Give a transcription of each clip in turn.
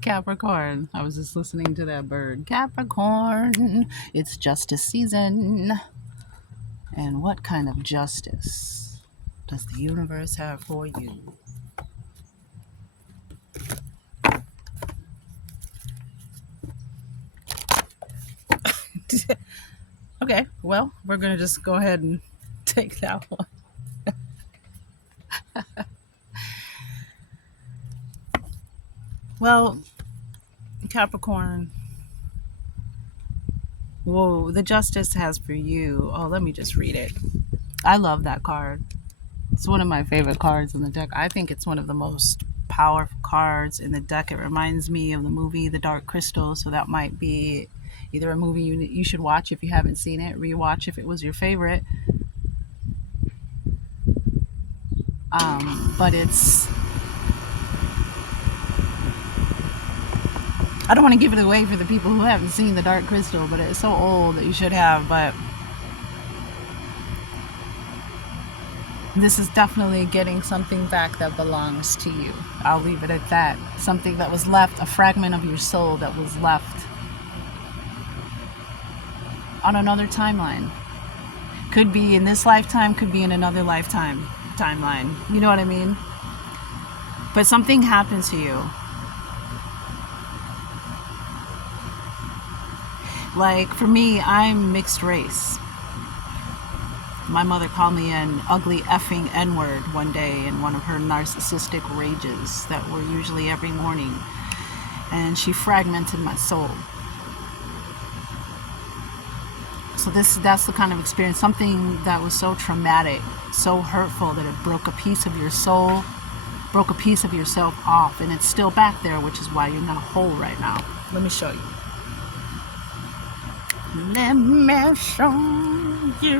Capricorn. I was just listening to that bird. Capricorn, it's justice season. And what kind of justice does the universe have for you? Okay, well, we're going to just go ahead and take that one. Well, Capricorn, whoa, the justice has for you. Oh, let me just read it. I love that card. It's one of my favorite cards in the deck. I think it's one of the most powerful cards in the deck. It reminds me of the movie The Dark Crystal, so that might be either a movie you should watch if you haven't seen it, rewatch if it was your favorite. But it's... I don't want to give it away for the people who haven't seen The Dark Crystal, but it's so old that you should have, but this is definitely getting something back that belongs to you. I'll leave it at that. Something that was left, a fragment of your soul that was left on another timeline. Could be in this lifetime, could be in another lifetime timeline. You know what I mean? But something happened to you. Like, for me, I'm mixed race. My mother called me an ugly effing N-word one day in one of her narcissistic rages that were usually every morning. And she fragmented my soul. So that's the kind of experience, something that was so traumatic, so hurtful that it broke a piece of your soul, broke a piece of yourself off, and it's still back there, which is why you're not whole right now. Let me show you. Let me show you.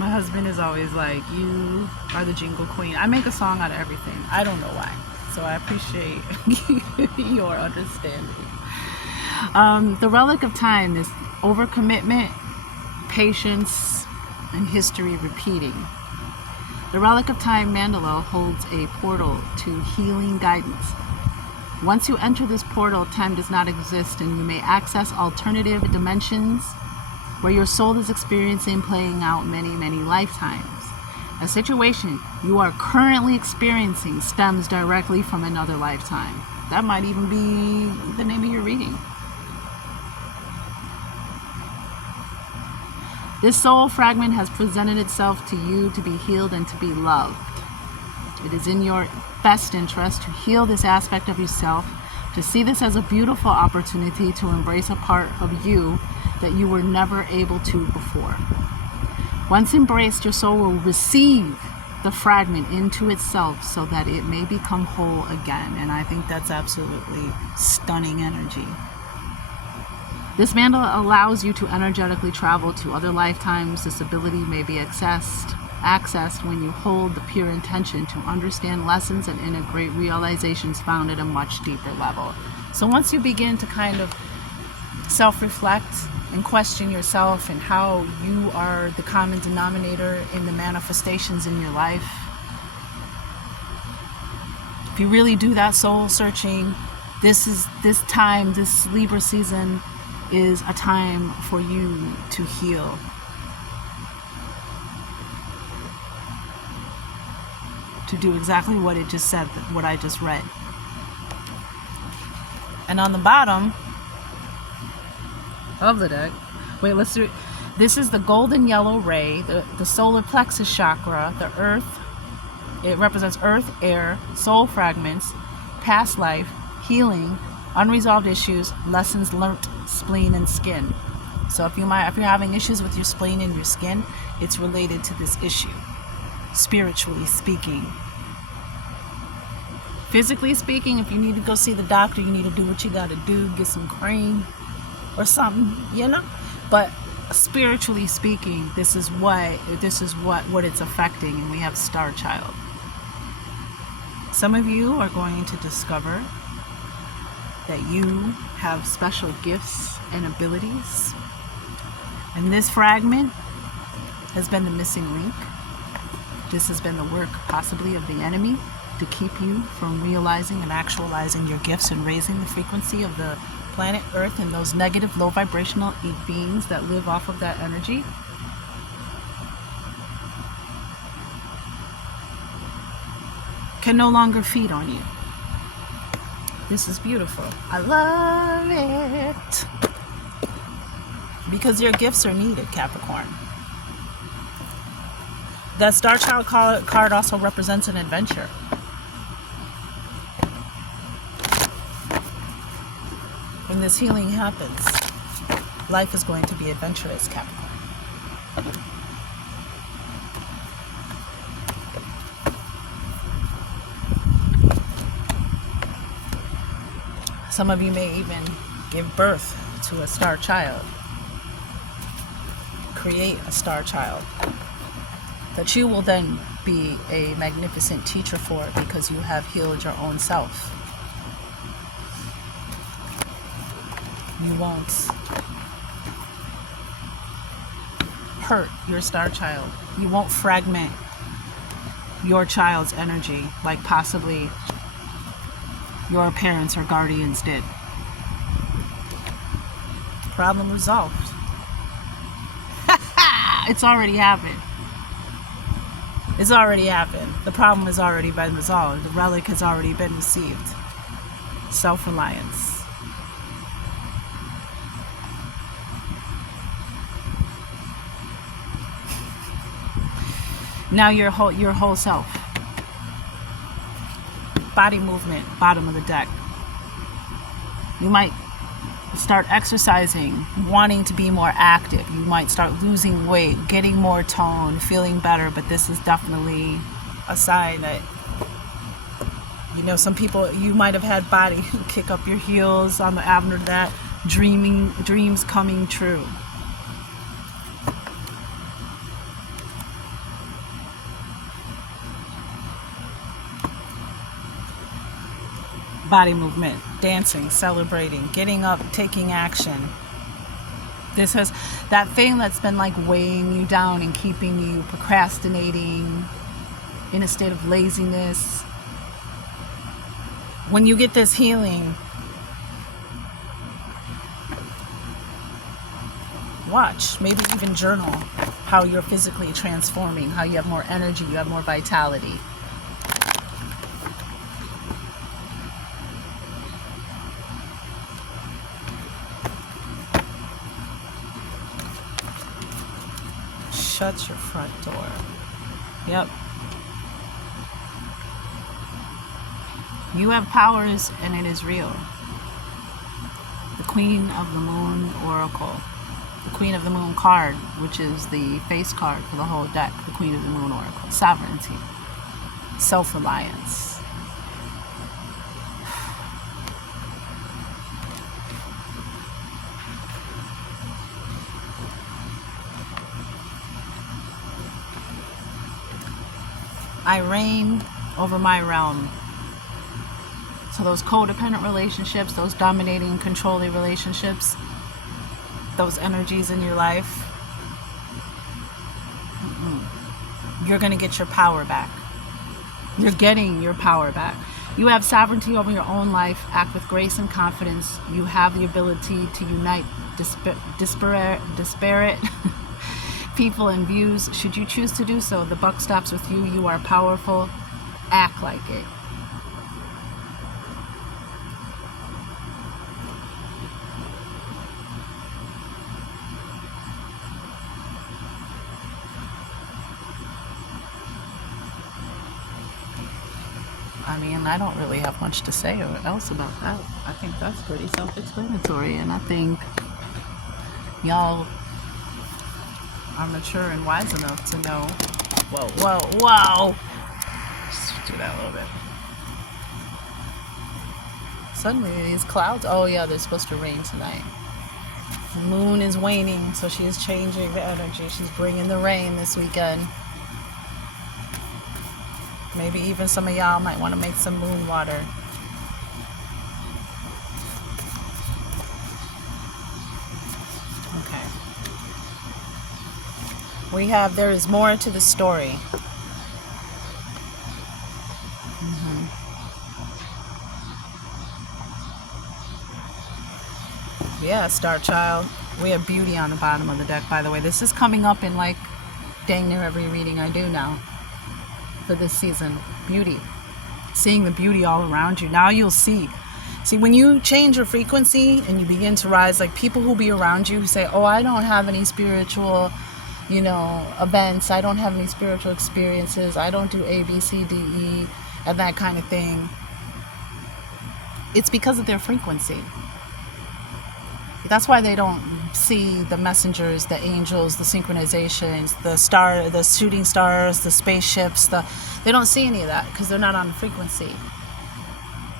My husband is always like, you are the jingle queen. I make a song out of everything. I don't know why. So I appreciate your understanding. The relic of time is overcommitment, patience, and history repeating. The relic of time mandala holds a portal to healing guidance. Once you enter this portal, time does not exist, and you may access alternative dimensions where your soul is experiencing playing out many, many lifetimes. A situation you are currently experiencing stems directly from another lifetime. That might even be the name of your reading. This soul fragment has presented itself to you to be healed and to be loved. It is in your best interest to heal this aspect of yourself, to see this as a beautiful opportunity to embrace a part of you that you were never able to before. Once embraced, your soul will receive the fragment into itself so that it may become whole again. And I think that's absolutely stunning energy. This mandala allows you to energetically travel to other lifetimes. This ability may be accessed when you hold the pure intention to understand lessons and integrate realizations found at a much deeper level. So once you begin to kind of self-reflect and question yourself and how you are the common denominator in the manifestations in your life, if you really do that soul searching, this Libra season is a time for you to heal. To do exactly what it just said, what I just read. And on the bottom of the deck, wait, let's do it. This is the golden yellow ray, the solar plexus chakra, the earth. It represents earth, air, soul fragments, past life, healing, unresolved issues, lessons learnt, spleen, and skin. So if you're having issues with your spleen and your skin, it's related to this issue. Spiritually speaking. Physically speaking, if you need to go see the doctor, you need to do what you got to do, get some cream or something, you know. But spiritually speaking, this is what it's affecting, and we have Star Child. Some of you are going to discover that you have special gifts and abilities, and this fragment has been the missing link. This has been the work possibly of the enemy, to keep you from realizing and actualizing your gifts and raising the frequency of the planet Earth and those negative, low vibrational beings that live off of that energy, can no longer feed on you. This is beautiful. I love it. Because your gifts are needed, Capricorn. That Star Child card also represents an adventure. When this healing happens, life is going to be adventurous, Capricorn. Some of you may even give birth to a star child. Create a star child that you will then be a magnificent teacher for, because you have healed your own self. You won't hurt your star child. You won't fragment your child's energy like possibly your parents or guardians did. Problem resolved. It's already happened. It's already happened. The problem has already been resolved. The relic has already been received. Self-reliance. Now your whole self. Body movement, bottom of the deck. You might start exercising, wanting to be more active. You might start losing weight, getting more tone, feeling better, but this is definitely a sign that, you know, some people, you might have had body kick up your heels on the avenue to that, dreams coming true. Body movement, dancing, celebrating, getting up, taking action. This has that thing that's been like weighing you down and keeping you procrastinating, in a state of laziness. When you get this healing, watch, maybe even journal how you're physically transforming, how you have more energy, you have more vitality. Shut your front door. Yep. You have powers and it is real. The Queen of the Moon Oracle. The Queen of the Moon card, which is the face card for the whole deck. The Queen of the Moon Oracle. Sovereignty. Self-reliance. I reign over my realm. So those codependent relationships, those dominating, controlling relationships, those energies in your life, you're going to get your power back. You're getting your power back. You have sovereignty over your own life. Act with grace and confidence. You have the ability to unite disparate people and views. Should you choose to do so, the buck stops with you. You are powerful. Act like it. I mean, I don't really have much to say else about that. I think that's pretty self-explanatory, and I think y'all are mature and wise enough to know. Whoa. Just do that a little bit. Suddenly these clouds, oh yeah, they're supposed to rain tonight. The moon is waning, so she is changing the energy. She's bringing the rain this weekend. Maybe even some of y'all might want to make some moon water. Okay. We have, there is more to the story. Yeah, Star Child. We have beauty on the bottom of the deck, by the way. This is coming up in like dang near every reading I do now for this season. Beauty. Seeing the beauty all around you. Now you'll see. See, when you change your frequency and you begin to rise, like people who be around you who say, oh, I don't have any spiritual, events. I don't have any spiritual experiences. I don't do A, B, C, D, E, and that kind of thing. It's because of their frequency. That's why they don't see the messengers, the angels, the synchronizations, the shooting stars, the spaceships. They don't see any of that because they're not on the frequency.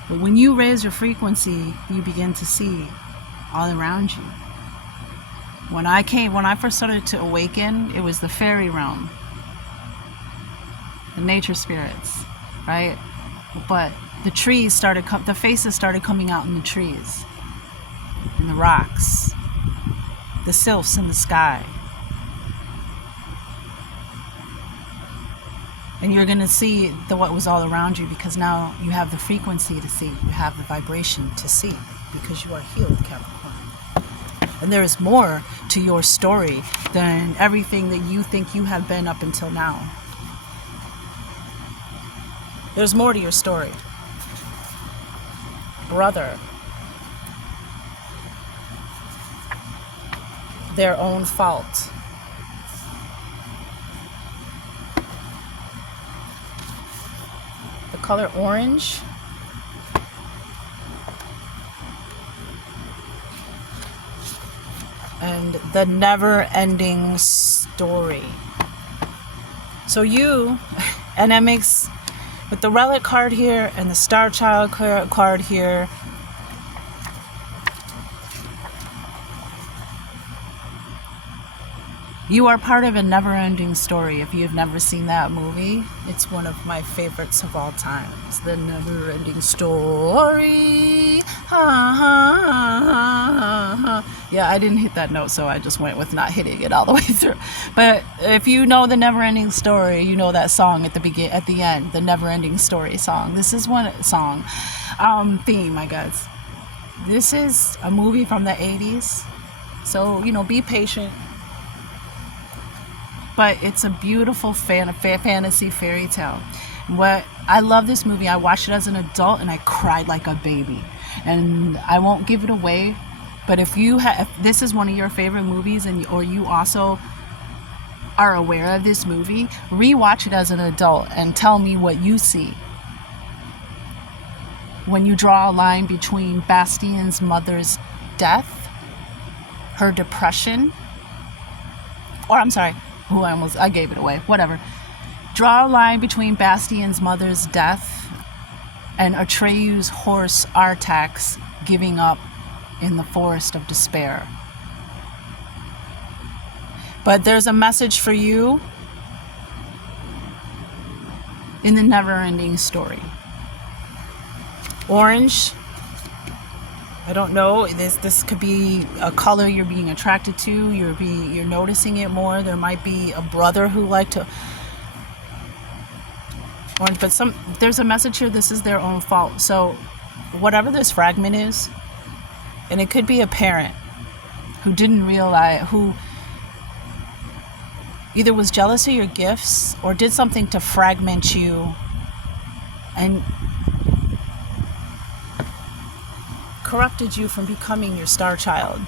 But when you raise your frequency, you begin to see all around you. When I first started to awaken, it was the fairy realm, the nature spirits, right? But the trees the faces started coming out in the trees, in the rocks, the sylphs in the sky. And you're going to see what was all around you, because now you have the frequency to see. You have the vibration to see, because you are healed, Capricorn. And there is more to your story than everything that you think you have been up until now. There's more to your story. Brother. Their own fault. The color orange. And the never-ending story. So and that makes, with the relic card here and the Star Child card here, you are part of a never-ending story. If you've never seen that movie, it's one of my favorites of all time. It's the never-ending story. Yeah, I didn't hit that note, so I just went with not hitting it all the way through. But if you know the never-ending story, you know that song at the end, the never-ending story song. This is one song, theme, I guess. This is a movie from the 80s, so be patient. But it's a beautiful fantasy fairy tale. I love this movie. I watched it as an adult and I cried like a baby. And I won't give it away. But if this is one of your favorite movies, or you also are aware of this movie, rewatch it as an adult and tell me what you see. When you draw a line between Bastien's mother's death, her depression, or I'm sorry, I gave it away. Whatever. Draw a line between Bastien's mother's death and Atreyu's horse Artax giving up in the forest of despair. But there's a message for you in the never-ending story. Orange. I don't know. This could be a color you're being attracted to. You're noticing it more. There might be a brother who liked to. But there's a message here. This is their own fault. So, whatever this fragment is, and it could be a parent who didn't realize, who either was jealous of your gifts or did something to fragment you, and corrupted you from becoming your star child,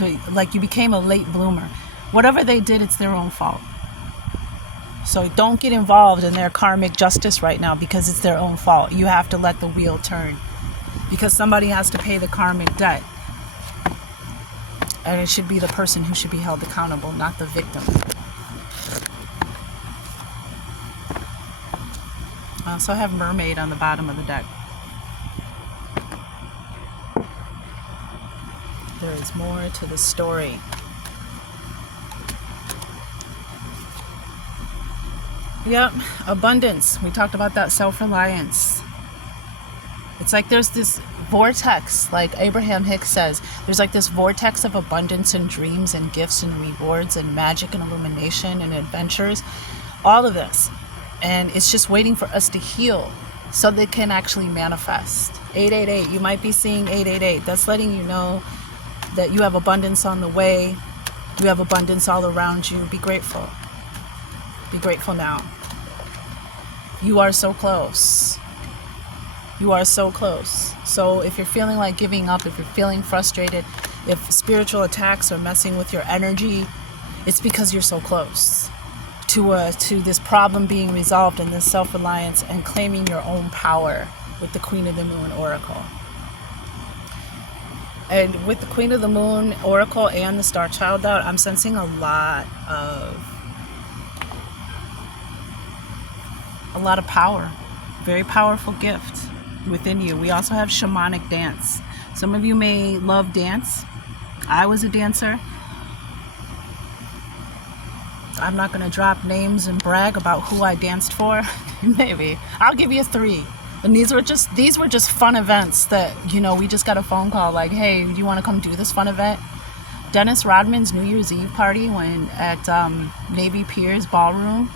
you became a late bloomer. Whatever they did, it's their own fault. So don't get involved in their karmic justice right now, because it's their own fault. You have to let the wheel turn, because somebody has to pay the karmic debt, and it should be the person who should be held accountable, not the victim. I also have mermaid on the bottom of the deck. There is more to the story. Yep, abundance. We talked about that, self-reliance. It's like there's this vortex, like Abraham Hicks says, there's like this vortex of abundance and dreams and gifts and rewards and magic and illumination and adventures. All of this. And it's just waiting for us to heal so they can actually manifest. 888. You might be seeing 888. That's letting you know that you have abundance on the way. You have abundance all around you. Be grateful. Be grateful now. You are so close. You are so close. So if you're feeling like giving up, if you're feeling frustrated, if spiritual attacks are messing with your energy, it's because you're so close to this problem being resolved and this self-reliance and claiming your own power with the Queen of the Moon Oracle. And with the Queen of the Moon Oracle and the Star Child out, I'm sensing a lot of power. Very powerful gift within you. We also have shamanic dance. Some of you may love dance. I was a dancer. I'm not going to drop names and brag about who I danced for. Maybe. I'll give you 3. And these were just fun events that, we just got a phone call like, hey, do you want to come do this fun event? Dennis Rodman's New Year's Eve party at Navy Pier's Ballroom,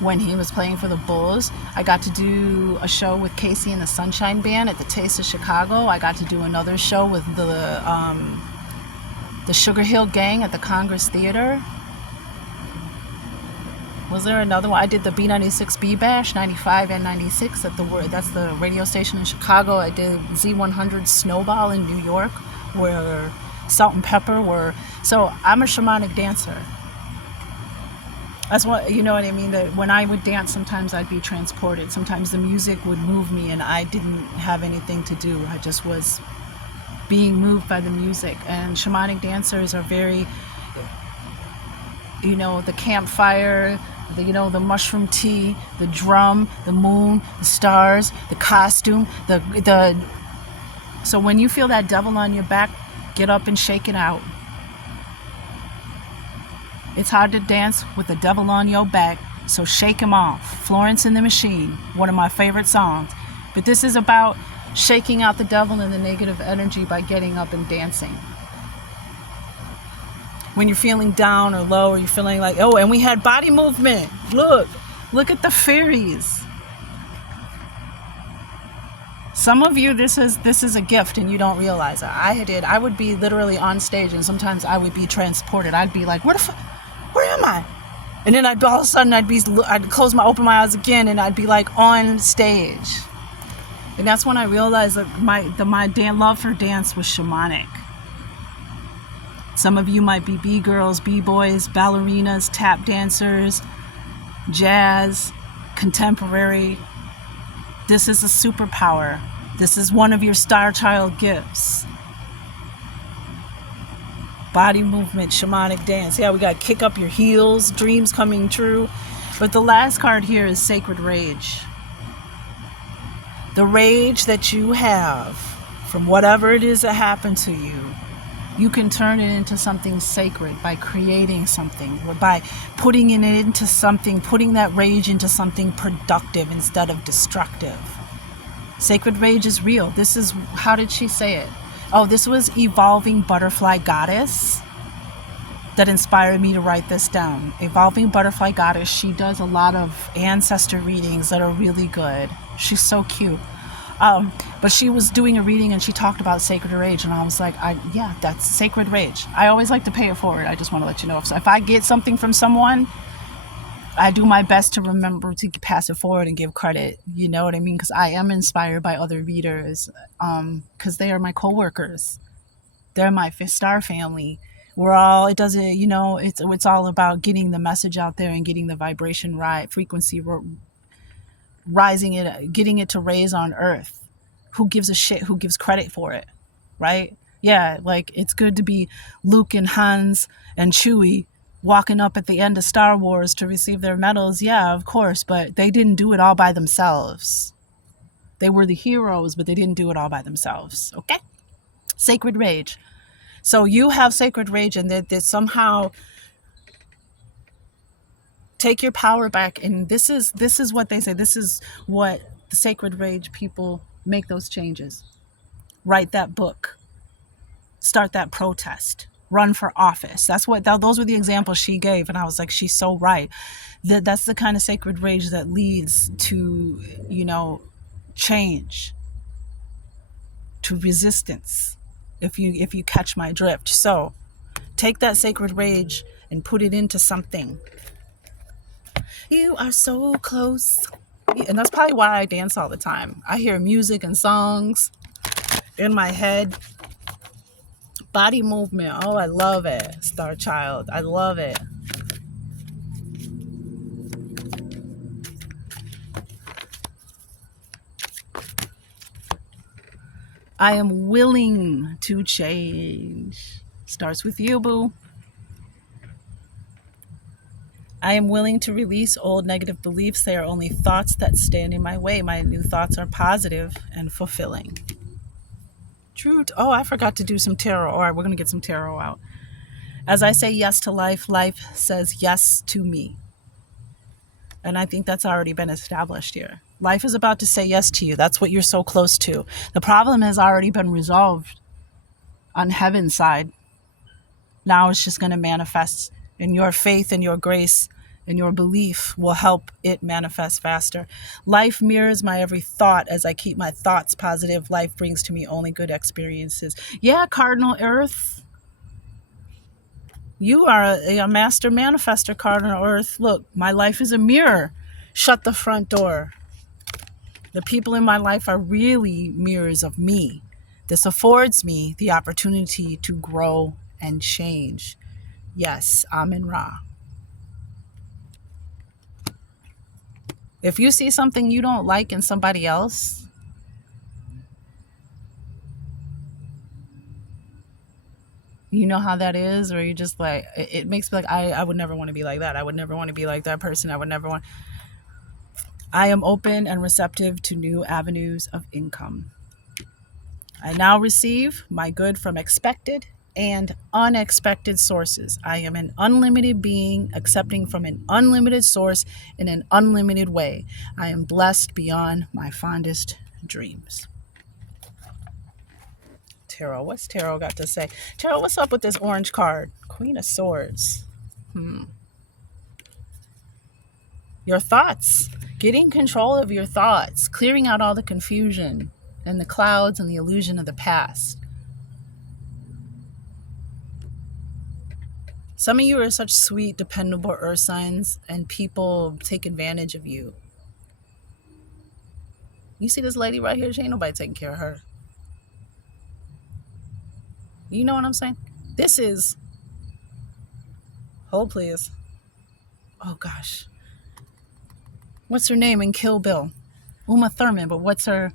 when he was playing for the Bulls. I got to do a show with Casey and the Sunshine Band at the Taste of Chicago. I got to do another show with the Sugar Hill Gang at the Congress Theater. Was there another one? I did the B96 Bash, 95 and 96 that's the radio station in Chicago. I did Z100 Snowball in New York, where Salt and Pepper were. So I'm a shamanic dancer. That's what, you know what I mean? That when I would dance, sometimes I'd be transported. Sometimes the music would move me and I didn't have anything to do. I just was being moved by the music. And shamanic dancers are very, the campfire, the mushroom tea, the drum, the moon, the stars, the costume, so when you feel that devil on your back, get up and shake it out. It's hard to dance with the devil on your back, so shake him off. Florence and the Machine, one of my favorite songs. But this is about shaking out the devil and the negative energy by getting up and dancing. When you're feeling down or low, or you're feeling like, oh, and we had body movement. Look at the fairies. Some of you, this is a gift and you don't realize it. I would be literally on stage and sometimes I would be transported. I'd be like, where am I? And then all of a sudden I'd open my eyes again and I'd be like on stage. And that's when I realized that my love for dance was shamanic. Some of you might be B-girls, B-boys, ballerinas, tap dancers, jazz, contemporary. This is a superpower. This is one of your star child gifts. Body movement, shamanic dance. Yeah, we got kick up your heels, dreams coming true. But the last card here is sacred rage. The rage that you have from whatever it is that happened to you, you can turn it into something sacred by creating something, or by putting it into something, putting that rage into something productive instead of destructive. Sacred rage is real. This is, how did she say it? Oh, this was Evolving Butterfly Goddess that inspired me to write this down. Evolving Butterfly Goddess, she does a lot of ancestor readings that are really good. She's so cute. But she was doing a reading and she talked about sacred rage, and I was like, yeah, that's sacred rage. I always like to pay it forward. I just want to let you know. If I get something from someone, I do my best to remember to pass it forward and give credit. You know what I mean? Because I am inspired by other readers, because they are my co-workers. They're my star family. We're all, it doesn't, it's all about getting the message out there and getting the vibration right, frequency rising it, getting it to raise on earth. Who gives a shit? Who gives credit for it? Right? Yeah, like it's good to be Luke and Hans and Chewie walking up at the end of Star Wars to receive their medals. Yeah, of course, but they didn't do it all by themselves. They were the heroes, but they didn't do it all by themselves. Okay? Sacred rage. So you have sacred rage, and that somehow take your power back. And this is what they say. This is what the sacred rage people make those changes. Write that book. Start that protest. Run for office. Those were the examples she gave, and I was like, she's so right. That's the kind of sacred rage that leads to, change. to resistance, if you catch my drift. So take that sacred rage and put it into something. You are so close. And that's probably why I dance all the time. I hear music and songs in my head. Body movement. Oh, I love it. Star Child. I love it. I am willing to change. Starts with you, boo. I am willing to release old negative beliefs. They are only thoughts that stand in my way. My new thoughts are positive and fulfilling. Truth. Oh, I forgot to do some tarot. All right, we're going to get some tarot out. As I say yes to life, life says yes to me. And I think that's already been established here. Life is about to say yes to you. That's what you're so close to. The problem has already been resolved on heaven's side. Now it's just going to manifest, and your faith and your grace and your belief will help it manifest faster. Life mirrors my every thought. As I keep my thoughts positive, life brings to me only good experiences. Yeah, Cardinal Earth. You are a master manifester, Cardinal Earth. Look, my life is a mirror. Shut the front door. The people in my life are really mirrors of me. This affords me the opportunity to grow and change. Yes, Amen Ra. If you see something you don't like in somebody else, you know how that is, or you just like, it makes me like, I would never want to be like that. I would never want to be like that person. I would never want. I am open and receptive to new avenues of income. I now receive my good from expected and unexpected sources. I am an unlimited being, accepting from an unlimited source in an unlimited way. I am blessed beyond my fondest dreams. Tarot, what's Tarot got to say? Tarot, what's up with this orange card? Queen of Swords. Your thoughts. Getting control of your thoughts. Clearing out all the confusion and the clouds and the illusion of the past. Some of you are such sweet, dependable earth signs, and people take advantage of you. You see this lady right here? She ain't nobody taking care of her. You know what I'm saying? This is... Hold, please. Oh, gosh. What's her name in Kill Bill? Uma Thurman, but what's her...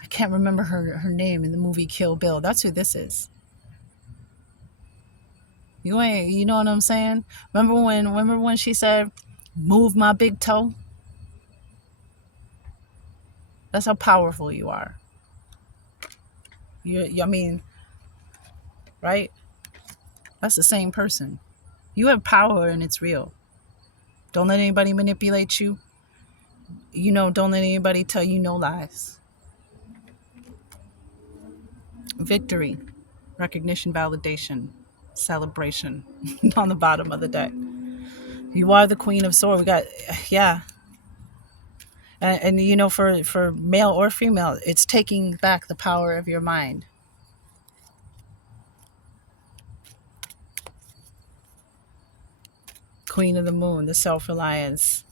I can't remember her name in the movie Kill Bill. That's who this is. You know what I'm saying? Remember when she said, "Move my big toe"? That's how powerful you are. I mean, right? That's the same person. You have power and it's real. Don't let anybody manipulate you. Don't let anybody tell you no lies. Victory, recognition, validation, celebration on the bottom of the deck. You are the Queen of Swords. We got, yeah. And for male or female, it's taking back the power of your mind. Queen of the Moon, the self-reliance.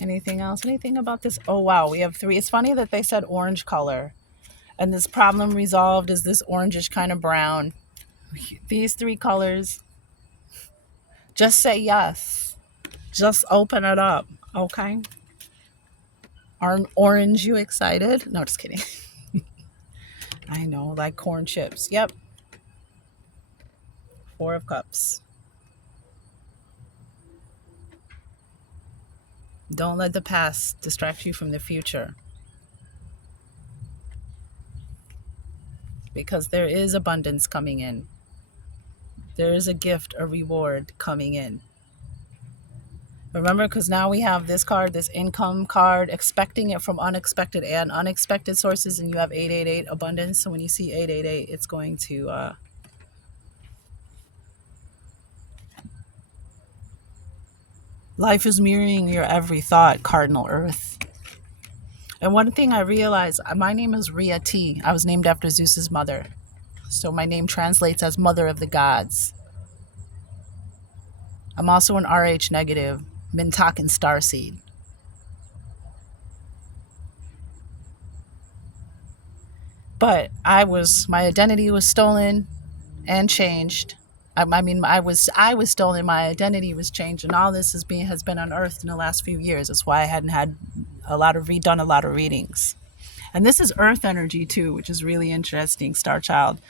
Anything else? Anything about this? Oh, wow. We have 3. It's funny that they said orange color. And this problem resolved is this orangish kind of brown. These 3 colors. Just say yes. Just open it up. Okay? Orange, you excited? No, just kidding. I know, like corn chips. Yep. 4 of Cups. Don't let the past distract you from the future. Because there is abundance coming in. There is a gift, a reward coming in. Remember, because now we have this card, this income card, expecting it from unexpected and unexpected sources, and you have 888 abundance. So when you see 888, it's going to... Life is mirroring your every thought, Cardinal Earth. And one thing I realized, my name is Rhea T. I was named after Zeus's mother. So my name translates as Mother of the Gods. I'm also an RH negative, Mintakan starseed. But my identity was stolen and changed. I was stolen. My identity was changed, and all this has been unearthed in the last few years. That's why I hadn't had done a lot of readings. And this is Earth energy too, which is really interesting. Star Child,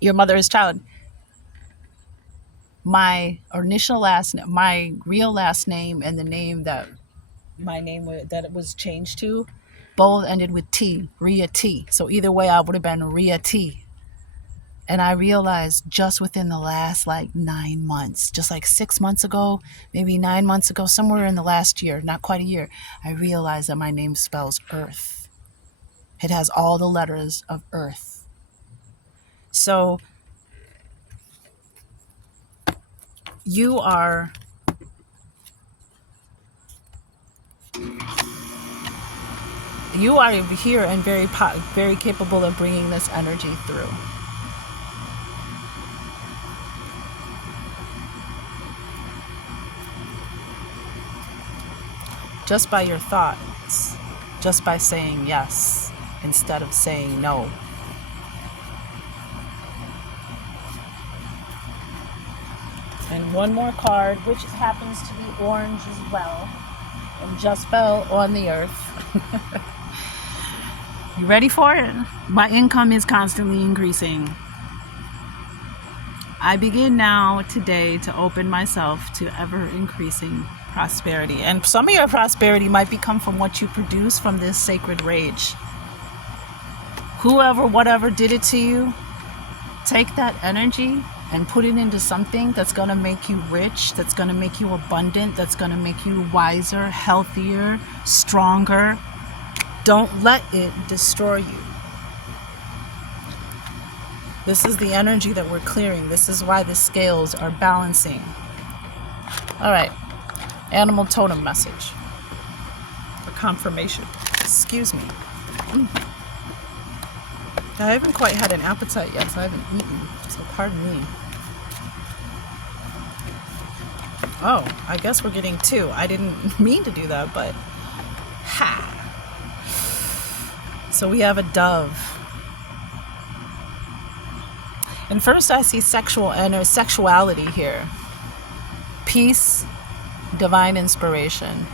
your mother's child. My real last name, and the name that it was changed to, both ended with T, Rhea T. So either way, I would have been Rhea T. And I realized just within the last 9 months, just 6 months ago, maybe 9 months ago, somewhere in the last year, not quite a year, I realized that my name spells Earth. It has all the letters of Earth. So you are here and very capable of bringing this energy through. Just by your thoughts, just by saying yes instead of saying no. And one more card, which happens to be orange as well, and just fell on the earth. You ready for it? My income is constantly increasing. I begin now today to open myself to ever increasing prosperity. And some of your prosperity might come from what you produce from this sacred rage. Whoever, whatever did it to you, take that energy and put it into something that's going to make you rich, that's going to make you abundant, that's going to make you wiser, healthier, stronger. Don't let it destroy you. This is the energy that we're clearing. This is why the scales are balancing. All right. Animal totem message. For confirmation. Excuse me. I haven't quite had an appetite yet, so I haven't eaten. So pardon me. Oh, I guess we're getting 2. I didn't mean to do that, but ha! So we have a dove. And first I see sexuality here. Peace, divine inspiration.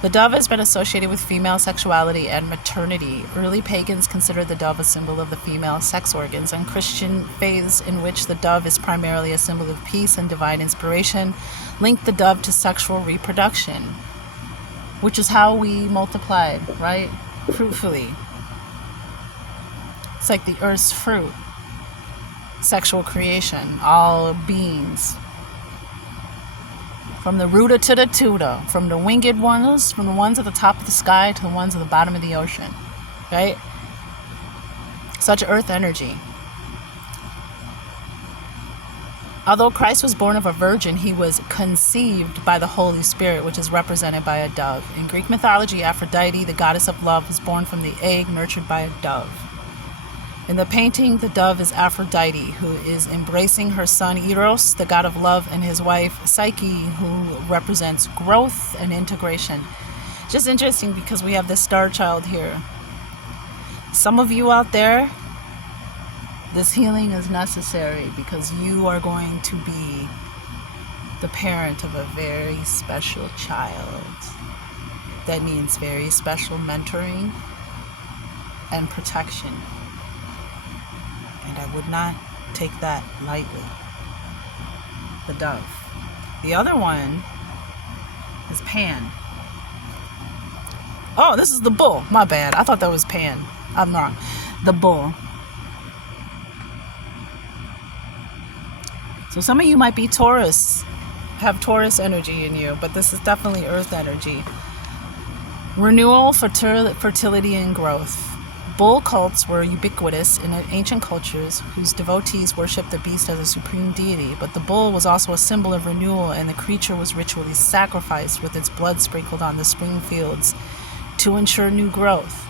The dove has been associated with female sexuality and maternity. Early pagans considered the dove a symbol of the female sex organs, and Christian faiths, in which the dove is primarily a symbol of peace and divine inspiration, link the dove to sexual reproduction, which is how we multiplied, right? Fruitfully. It's like the earth's fruit. Sexual creation, all beings. From the rooter to the tutor, from the winged ones, from the ones at the top of the sky to the ones at the bottom of the ocean, right? Such earth energy. Although Christ was born of a virgin, he was conceived by the Holy Spirit, which is represented by a dove. In Greek mythology, Aphrodite, the goddess of love, was born from the egg nurtured by a dove. In the painting, the dove is Aphrodite, who is embracing her son Eros, the god of love, and his wife Psyche, who represents growth and integration. Just interesting because we have this star child here. Some of you out there, this healing is necessary because you are going to be the parent of a very special child. That means very special mentoring and protection. And I would not take that lightly. The dove. The other one is Pan. Oh, this is the bull. My bad. I thought that was Pan. I'm wrong. The bull. So some of you might be Taurus, have Taurus energy in you, but this is definitely earth energy. Renewal, fertility, and growth. Bull cults were ubiquitous in ancient cultures whose devotees worshipped the beast as a supreme deity, but the bull was also a symbol of renewal, and the creature was ritually sacrificed with its blood sprinkled on the spring fields to ensure new growth.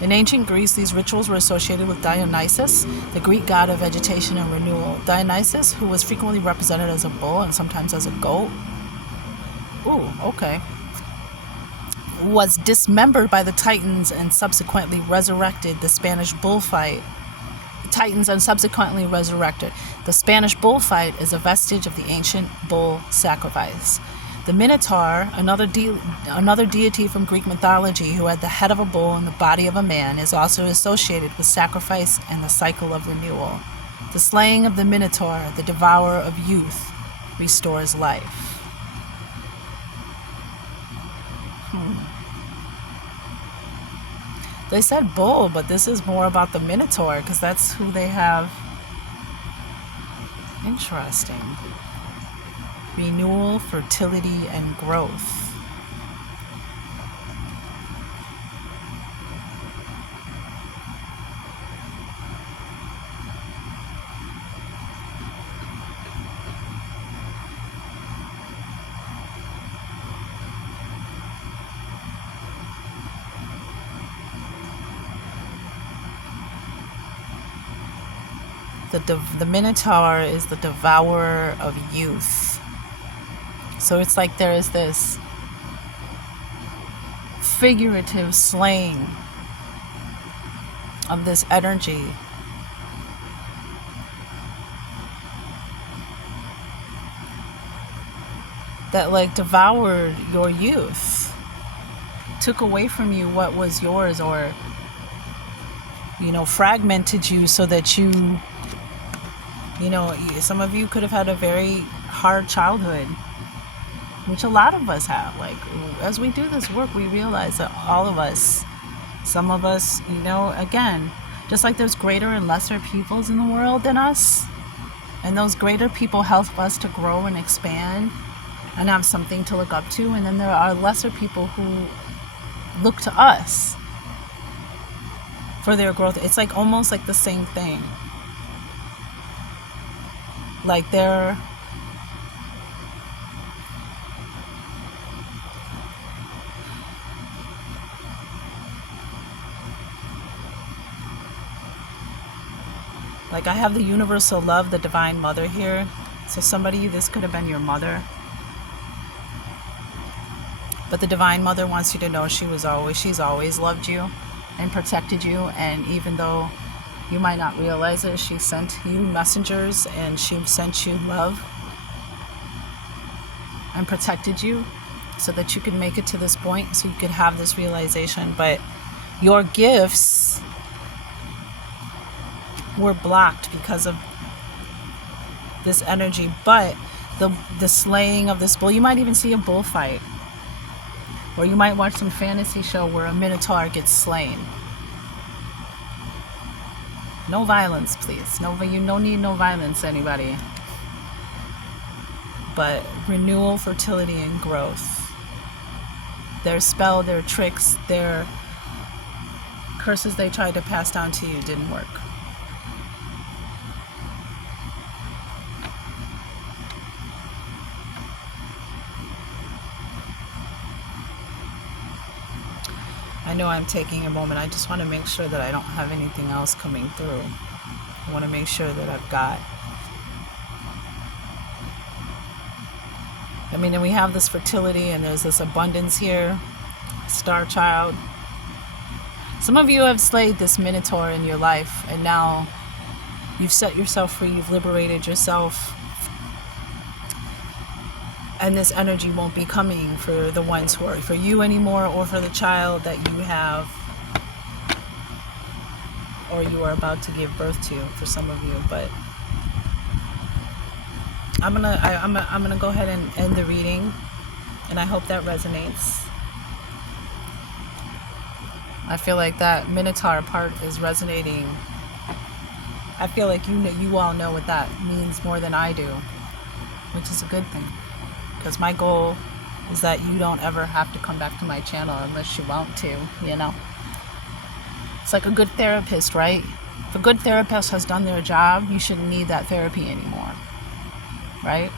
In ancient Greece, these rituals were associated with Dionysus, the Greek god of vegetation and renewal. Dionysus, who was frequently represented as a bull and sometimes as a goat, was dismembered by the Titans and subsequently resurrected. The Spanish bullfight The Spanish bullfight is a vestige of the ancient bull sacrifice. The Minotaur, another deity from Greek mythology who had the head of a bull and the body of a man, is also associated with sacrifice and the cycle of renewal. The slaying of the Minotaur, the devourer of youth, restores life. They said bull, but this is more about the Minotaur because that's who they have. Interesting. Renewal, fertility, and growth. The Minotaur is the devourer of youth. So it's like there is this figurative slaying of this energy that like devoured your youth, took away from you what was yours, or fragmented you so that some of you could have had a very hard childhood, which a lot of us have. Like, as we do this work, we realize that all of us, some of us, again, just like there's greater and lesser peoples in the world than us, and those greater people help us to grow and expand and have something to look up to, and then there are lesser people who look to us for their growth. It's like almost like the same thing. Like they're like, I have the universal love, the divine mother here. So this could have been your mother. But the divine mother wants you to know she's always loved you and protected you. And even though you might not realize it, she sent you messengers and she sent you love and protected you so that you could make it to this point, so you could have this realization. But your gifts were blocked because of this energy. But the slaying of this bull, you might even see a bullfight, or you might watch some fantasy show where a Minotaur gets slain. No violence, please. You don't need no violence, anybody. But renewal, fertility, and growth. Their spell, their tricks, their curses they tried to pass down to you didn't work. I know I'm taking a moment. I just want to make sure that I don't have anything else coming through. I want to make sure that I've got. And we have this fertility and there's this abundance here. Star child. Some of you have slayed this Minotaur in your life, and now you've set yourself free. You've liberated yourself. And this energy won't be coming for the ones who are for you anymore, or for the child that you have or you are about to give birth to, for some of you. But I'm gonna go ahead and end the reading, and I hope that resonates. I feel like that Minotaur part is resonating. I feel like you all know what that means more than I do, which is a good thing. Because my goal is that you don't ever have to come back to my channel unless you want to, It's like a good therapist, right? If a good therapist has done their job, you shouldn't need that therapy anymore, right?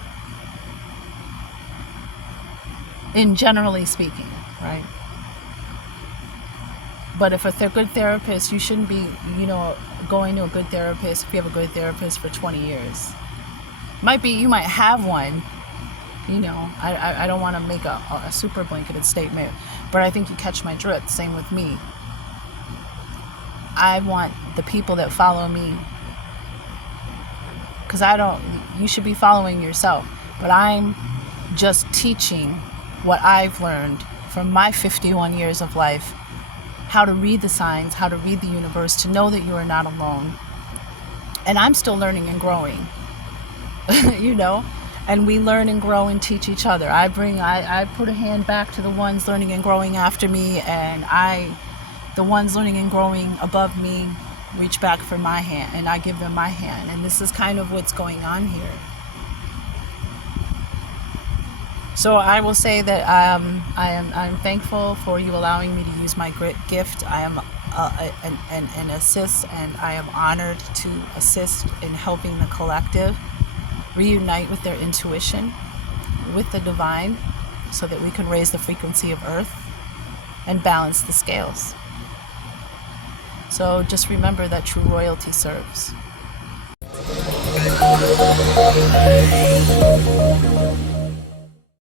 In generally speaking, right? But if a good therapist, you shouldn't be, going to a good therapist if you have a good therapist for 20 years. You might have one, I don't want to make a super blanketed statement, but I think you catch my drift. Same with me. I want the people that follow me, because you should be following yourself, but I'm just teaching what I've learned from my 51 years of life, how to read the signs, how to read the universe, to know that you are not alone. And I'm still learning and growing, and we learn and grow and teach each other. I put a hand back to the ones learning and growing after me, and the ones learning and growing above me reach back for my hand, and I give them my hand. And this is kind of what's going on here. So I will say that I'm thankful for you allowing me to use my gift. I am an assist, and I am honored to assist in helping the collective reunite with their intuition, with the divine, so that we can raise the frequency of Earth and balance the scales. So just remember that true royalty serves.